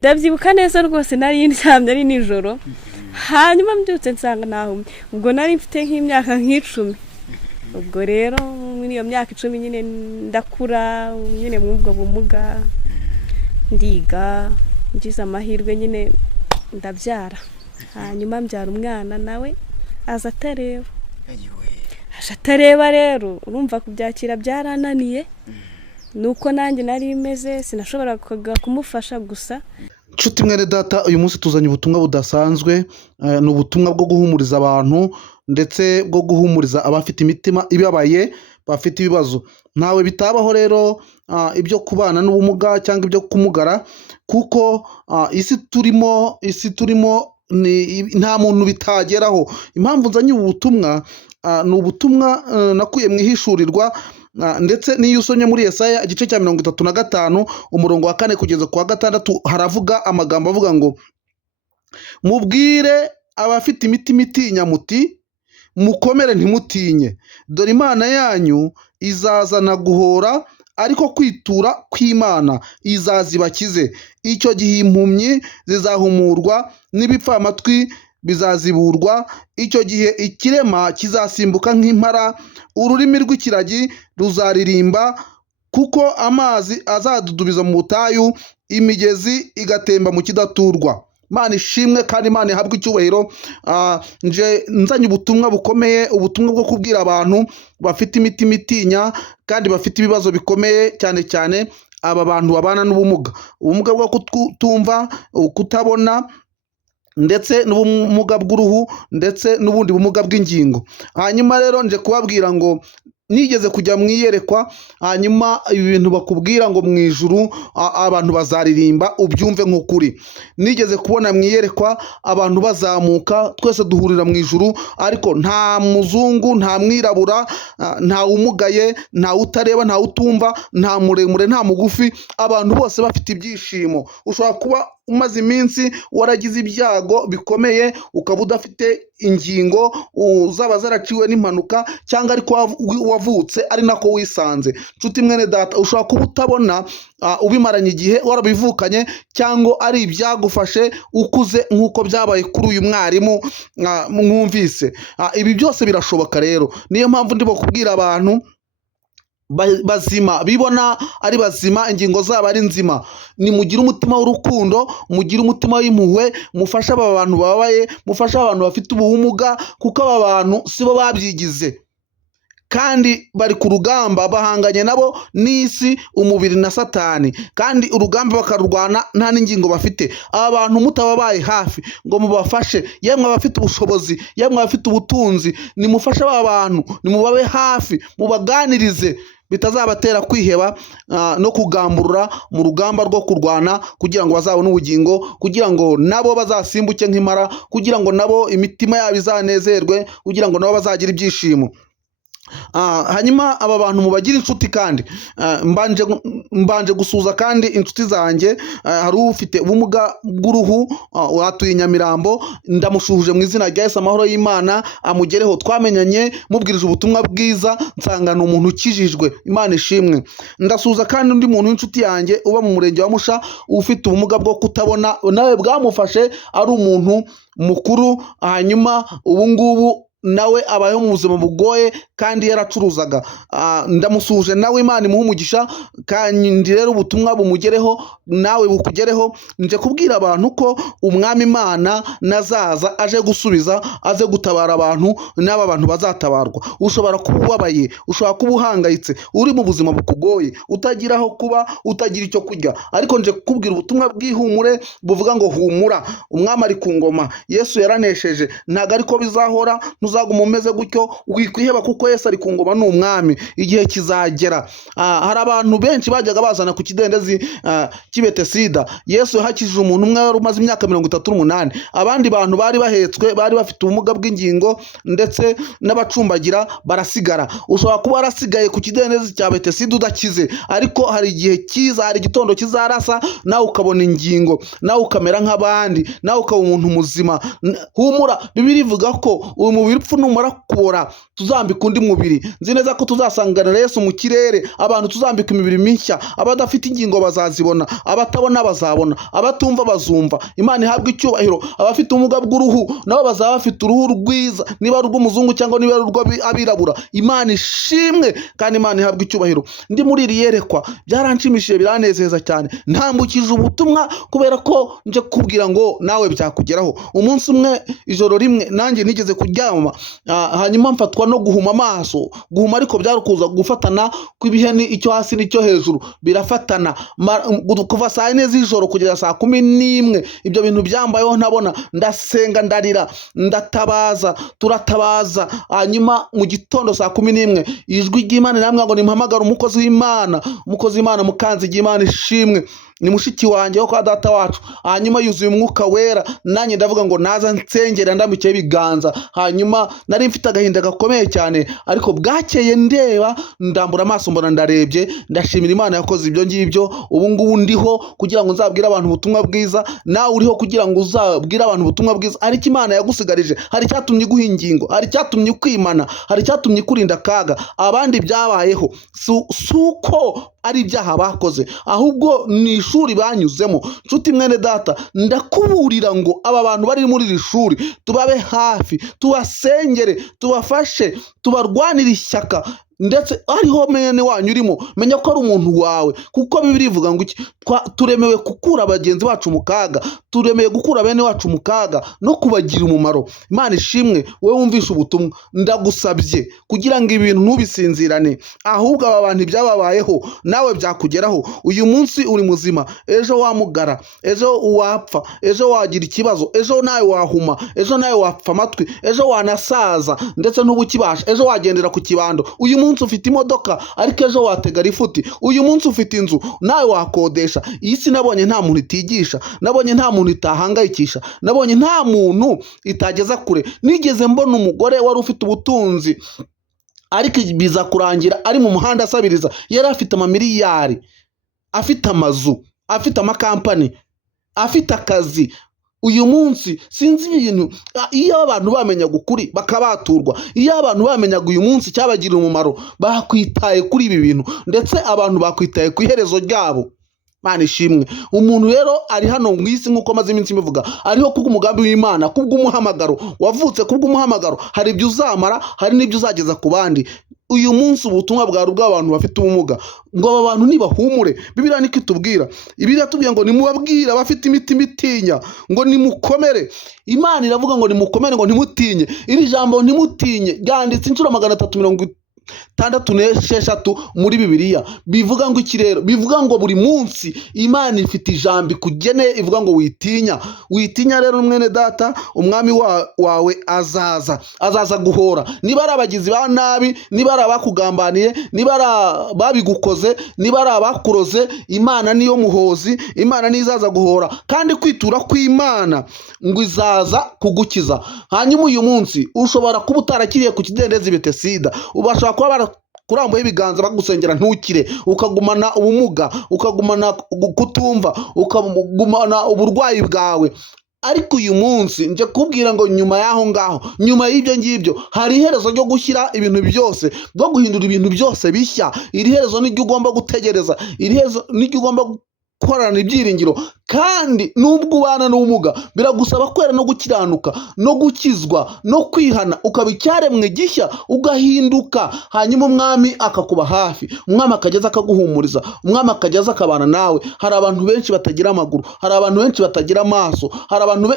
ndabyibuka neza rwose nari ndyamye ari nijoro hanyuma mbyutse nsanga nahumye ubwo nari mfite nk'imyaka nk'icumi ubwo rero muri iyo myaka 10 nyine ndakura nyine mu ubwo bumuga ndiga ngize amahirwe nyine ndabyara hanyuma mbyara umwana nawe aza atareba rero urumva kubyakira byarananiye nuko nanjye nari imeze sinashobora kumufasha gusa. Nshuti mwene data, uyu munsi tuzanye ubutumwa budasanzwe, ni ubutumwa bwo guhumuriza abantu ndetse bwo guhumuriza abafite imitima ibabaye bafite ibibazo. Ntawe bitabaho rero ibyo kubana n'ubumuga cyangwa ibyo kumugara, kuko isi turimo nta muntu bitageraho. Impamvu nzanye ubu butumwa ni ubutumwa nakuye mu ihishurirwa, ndetse n'iyo usomye muri Yesaya igice cya 35 umurongo wa 4 kugeza ku wa 6 haravuga amagambo avuga ngo mubwire abafite imitima itinya muti mukomere ntimutinye, dore Imana yanyu izazana guhora, ariko kwitura kw'Imana izazibakize. Icyo gihe impumyi zizahumurwa n'ibipfamatwi bizaziburwa, icyo gihe ikirema kizasimbuka nk'impara, ururimi rw'ikiragi ruzaririmba, kuko amazi azadudubiza mu butayu, imigezi igatemba mu kidaturwa. Imana ishimwe kandi Imana ihabwe icyubahiro. Nje nzanye ubutumwa bukomeye, ubutumwa bwo kubwira abantu bafite imitima itinya kandi bafite ibibazo bikomeye, cyane cyane aba bantu babana n'ubumuga, ubumuga bwo kutumva, kutabona, ndetse n'ubumuga bw'uruhu, ndetse n'ubundi bumuga bw'ingingo. Hanyuma rero nje kubabwira ngo nigeze kujya mwiyerekwa, hanyuma ibi bintu bakubwira ngo mu ijuru abantu bazaririmba ubyumve nk'ukuri. Nigeze kubona mwiyerekwa abantu bazamuka, twese duhurira mu ijuru, ariko nta muzungu, nta mwirabura, nta umugaye, nta utareba, nta utumva, nta muremure, nta mugufi, abantu bose bafite ibyishimo. Ushobora kuba umaze iminsi waragize ibyago bikomeye, ukaba udafite ingingo zaba zaraciwe n'impanuka, cyangwa ariko wavutse ari nako wisanze. Nshuti mwene data, ushobora kuba utabona ubimaranye igihe warabivukanye, cyangwa ari ibyagufashe ukuze nk'uko byabaye kuri uyu mwarimu mwumvise. Ibi byose birashoboka rero. Niyo mpamvu ndimo kubwira abantu bazima, bibona ari bazima, ingingo zabo ari nzima, nimugire umutima w'urukundo, mugire umutima w'impuhwe, mufashe aba bantu babaye, mufashe abantu bafite ubumuga, kuko aba bantu sibo babyigize kandi bari ku rugamba, bahanganye nabo n'isi, umubiri na Satani, kandi urugamba bakarurwana nta n'ingingo bafite. Aba bantu mutababaye hafi ngo mubafashe, yemwe abafite ubushobozi, yemwe abafite ubutunzi, nimufashe aba bantu, nimubabe hafi, mubaganirize, bitazabatera kwiheba no kugamburura mu rugamba rwo kurwana, kugira ngo bazabone ubugingo, kugira ngo nabo bazasimbuke nk'impara, kugira ngo nabo imitima yabo izanezerwe, kugira ngo nabo bazagira ibyishimo. Hanyuma aba bantu mubagira inshuti, kandi mbanje gusuza kandi inshuti zanjye. Hari ufite ubumuga bw'uruhu, watuye Nyamirambo, ndamushuhuje mu izina rya Yesu, amahoro y'Imana amugereho. Twamenyanye mubwirije ubutumwa bwiza, nsanga ni umuntu ukijijwe, Imana ishimwe. Ndasuza kandi undi muntu w'inshuti yanjye uba mu murenge wa Musha, ufite ubumuga bwo kutabona, nawe bwamufashe ari umuntu mukuru, hanyuma ubu ngubu nawe abayeho mu buzima bugoye kandi yaracuruzaga. Ndamusuje nawe, Imana imuhe umugisha, kandi rero ubutumwa bumugereho nawe bukugereho. Nje kubwira abantu ko umwami Imana nazaza aje gusubiza, aze gutabara abantu, n'aba bantu bazatabarwa. Ushobora kuba ubabaye, ushobora kuba uhangayitse, uri mu buzima bukugoye, utagira aho kuba, utagira icyo kurya, ariko nje kukubwira ubutumwa bw'ihumure buvuga ngo humura, umwami ari ku ngoma, Yesu yaranesheje, ntago ariko bizahora, ntuzaguma umeze gutyo, wikwiheba, kuko Yesu ari ku ngoma, ni umwami, igihe kizagera. Hari abantu benshi bajyaga bazana ku kidendezi cy'i Betesida, Yesu yahakijije umuntu umwe wari umaze imyaka 38, abandi bantu bari bahetswe, bari bafite ubumuga bw'ingingo ndetse n'abacumbagira barasigara. Ushobora kuba warasigaye ku kidendezi cya Betesida udakize, ariko hari igihe kiza, hari igitondo kizarasa, nawe ukabona ingingo, nawe ukamera nk'abandi, nawe ukaba umuntu muzima. Humura, Bibiliya ivuga ko uyu mubiri mipfu numara kubora tuzambika undi mubiri. Nzi neza ko tuzasanganira Yesu mu kirere, abantu tuzambika imibiri mishya, abadafite ingingo bazazibona, abatabona bazabona, abatumva bazumva. Imana ihabwe icyubahiro. Abafite ubumuga bw'uruhu nabo bazaba bafite uruhu rwiza, niba ari urw'umuzungu cyangwa niba ari urw'abirabura. Imana ishimwe kandi Imana ihabwe icyubahiro. Ndi muri iri yerekwa byaranshimishije, biranezeza cyane. Ntambukije ubutumwa kubera ko nje kubwira ngo nawe byakugeraho. Umunsi umwe ijoro rimwe nanjye nigeze kuryama, hanyuma mfatwa no guhuma amaso. Guhuma ariko byarukuza gufatana kw'ibiheni, icyo hasi n'icyo hejuru birafatana kuva saa 4 z'ijoro kugeza saa 11. Ibyo bintu byambayeho ntabona, ndasenga, ndarira, ndatabaza, turatabaza. Hanyuma mu gitondo saa 11 ijwi ry'Imana namwe ngo nimpamagara umukozi w'Imana. Umukozi w'Imana Mukanzi Imana ishimwe, ni mushiki wanjye wo kwa data wacu. Hanyuma yuzuye umwuka wera, nanjye ndavuga ngo naza nsengera ndamukeye ibiganza. Hanyuma nari mfite agahinda gakomeye cyane, ariko bwakeye ndeba, ndambura amaso mbona ndarebye. Ndashimira Imana yakoze ibyo ngibyo. Ubu ngubu ndiho kugira ngo nzabwire abantu ubutumwa bwiza, nawe uriho kugira ngo uzabwire abantu ubutumwa bwiza. Ariko Imana yagusigarije, hari cyatumye guha ingingo, hari cyatumye kwimana, hari cyatumye kurinda kaga. Abandi byabayeho suko ari ibyaha bakoze, ahubwo ni ishuri banyuzemo. Nshuti mwene data, ndakuburira ngo aba bantu bari muri iri shuri tubabe hafi, tubasengere, tubafashe, tubarwanire ishyaka. Ndetse hariho mwene wanyu urimo, menya ko ari umuntu wawe, kuko Bibiliya ivuga ngo turemewe gukura bagenzi bacu mu kaga, turemeye gukura bene wacu mu kaga no kubagira umumaro. Imana ishimwe. Wowe wumvisha ubutumwa, ndagusabye kugira ngo ibintu ntubisinzirane, ahubwo aba bantu ibyababayeho nawe byakugeraho. Uyu munsi uri muzima, ejo wamugara, ejo wapfa, ejo wagira ikibazo, ejo nawe wahuma, ejo nawe wapfa amatwi, ejo wanasaza ndetse n'ubukibasha, ejo wagendera ku kibando. Uyu munsi ufite imodoka ariko ejo watega rifuti. Uyu munsi ufite inzu nawe wakodesha. Iyi si nabonye nta muntu itigisha, nabonye nta muntu itahangayikisha, nabonye nta muntu itageza kure. Nigeze mbona umugore wari ufite ubutunzi ariko biza kurangira ari mu muhanda asabiriza. Yari afite amamiliyari, afite amazu, afite amakampani, afite akazi. Uyu munsi sinzi ibintu, iyo abantu bamenya gukuri bakabaturwa, iyo abantu bamenyaga uyu munsi cyabagirira umumaro, bakwitaye kuri ibi bintu, ndetse abantu bakwitaye ku iherezo ryabo. Imana ishimwe. Umuntu rero ari hano mu isi nk'uko maze iminsi mbivuga, ariho kubw'umugambi w'Imana, kubw'umuhamagaro. Wavutse kubw'umuhamagaro, hari ibyo uzamara, hari n'ibyo uzageza ku bandi. Uyu munsi ubutumwa bwari ubw'abantu bafite ubumuga, ngo aba bantu nibahumure. Bibiliya niko itubwira. Bibiliya itubwira ngo nimubabwire abafite imitima itinya ngo nimukomere. Imana iravuga ngo nimukomere, ngo ntimutinye. Iri jambo ntimutinye ryanditse inshuro 366 muri Bibiliya. Bivuga ngo iki rero? Bivuga ngo buri munsi Imana ifite ijambo ikugeneye, ivuga ngo witinya. Witinya rero mwene data, umwami wawe azaza guhora. Niba ari abagizi ba nabi, niba ari abakugambaniye, niba ari babigukoze, niba ari abakuroze, Imana niyo muhozi. Imana nizaza guhora, kandi kwitura kw'Imana ngo izaza kugukiza. Hanyuma uyu munsi ushobora kuba utarakiriye ku kidendezi Betesida, ubashaka kuba barakurambuye ibiganza bagusengera ntukire, ukagumana ubumuga, ukagumana kutumva, ukagumana uburwayi bwawe. Ariko uyu munsi nje kubwira ngo nyuma y'aho ngaho, nyuma y'ibyo ngibyo, hari iherezo ryo gushyira ibintu byose, ryo guhindura ibintu byose bishya. Iri herezo niryo ugomba gutegereza, iri herezo niryo ugomba gukorana ibyiringiro. Kandi nubwo ubana n'ubumuga, biragusaba kwera no gukiranuka, no gukizwa, no kwihana, ukaba icyaremwe gishya, ugahinduka. Hanyuma umwami akakuba hafi, umwami akageza akaguhumuriza, umwami akageza akabana nawe. Hari abantu benshi batagira amaguru, hari abantu benshi batagira amaso, hari abantu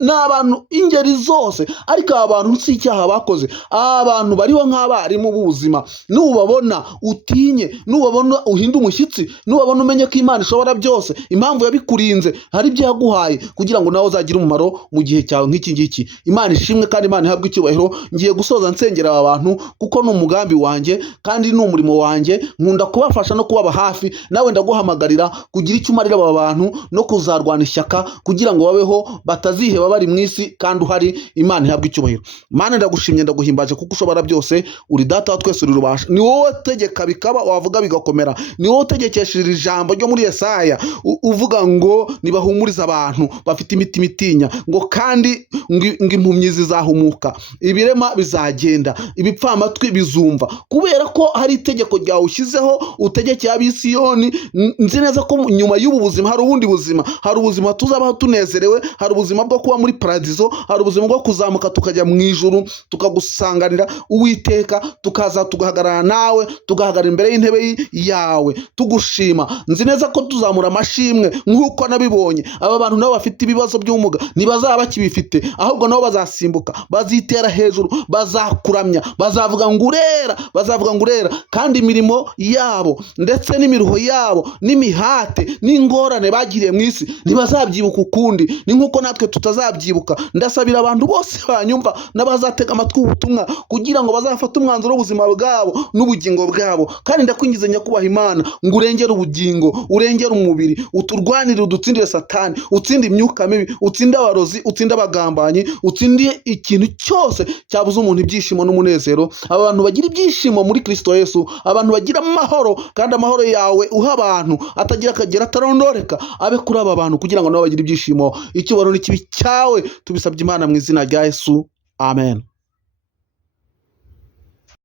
n'abantu ingeri zose, ariko aba bantu si icyaha bakoze. Abantu bariho nk'abarimu b'ubuzima. Nubabona utinye, nubabona uhinde umushyitsi, nubabona umenye ko Imana ishobora byose. Impamvu yabikurinze, hari ibyo yaguhaye kugira ngo nawe uzagire umumaro mu gihe cyawe nk'iki ngiki. Imana ishimwe kandi Imana ihabwe icyubahiro. Ngiye gusoza nsengera aba bantu kuko ni umugambi wanjye kandi ni umurimo wanjye. Nkunda kubafasha no kubaba hafi. Nawe ndaguhamagarira kugira icyo umarira aba bantu no kuzarwana ishyaka kugira ngo babeho, bataziheba baba bari mu isi kandi uhari. Imana ihabwa icyubahiro. Mana ndagushimye ndaguhimbaje kuko ushobora byose, uri data wa twese, uri rubasha. Ni wowe tegeka bikaba, wavuga bigakomera. Ni wowe utegekesheje ijambo ryo muri Yesaya uvuga ngo nibahumurize abantu bafite imitima itinya, ngo kandi ngo impumyi zizahumuka, ibirema bizagenda, ibipfamatwi bizumva, kubera ko hari itegeko ryawe ushyizeho utegekeye ab'Isiyoni. Nzi neza ko nyuma y'ubu buzima hari ubundi buzima, hari ubuzima tuzabaho tunezerewe, hari ubuzima bwo kuba muri paradizo, hari ubuzima bwo kuzamuka tukajya mu ijuru tukagusanganira Uwiteka, tukaza tugahagarara nawe, tugahagarara imbere y'intebe yawe tugushima. Nzi neza ko tuzamura amashimwe nk'uko nabibonye. Aba bantu nabo bafite ibibazo by'ubumuga ntibazaba bakibifite, ahubwo nabo bazasimbuka, bazitera hejuru, bazakuramya, bazavuga ngo urera, bazavuga ngo urera. Kandi imirimo yabo ndetse n'imiruho yabo n'imihate n'ingorane bagiriye mu isi ntibazabyibuka ukundi, ni nk'uko natwe tutazabyibuka. Ndasabira abantu bose banyumva n'abazatega amatwi ubutumwa kugira ngo bazafate umwanzuro w'ubuzima bwabo n'ubugingo bwabo. Kandi ndakwingize nyakubahwa Imana ngo urengere ubugingo, urengere umubiri, uturwanire, udutsindire Satani, utsinde imyuka mibi, utsinde abarozi, utsinde abagambanyi, utsinde ikintu cyose cyabuza umuntu ibyishimo n'umunezero. Abantu bagira ibyishimo muri Kristo Yesu, abantu bagira amahoro, kandi amahoro yawe uha abantu atagira akagera, atarondoreka, abe kuri aba bantu kugira ngo nabo bagire ibyishimo. Icyubahiro n'ikibi cyawe tubisabye Imana mu izina rya Yesu, amen.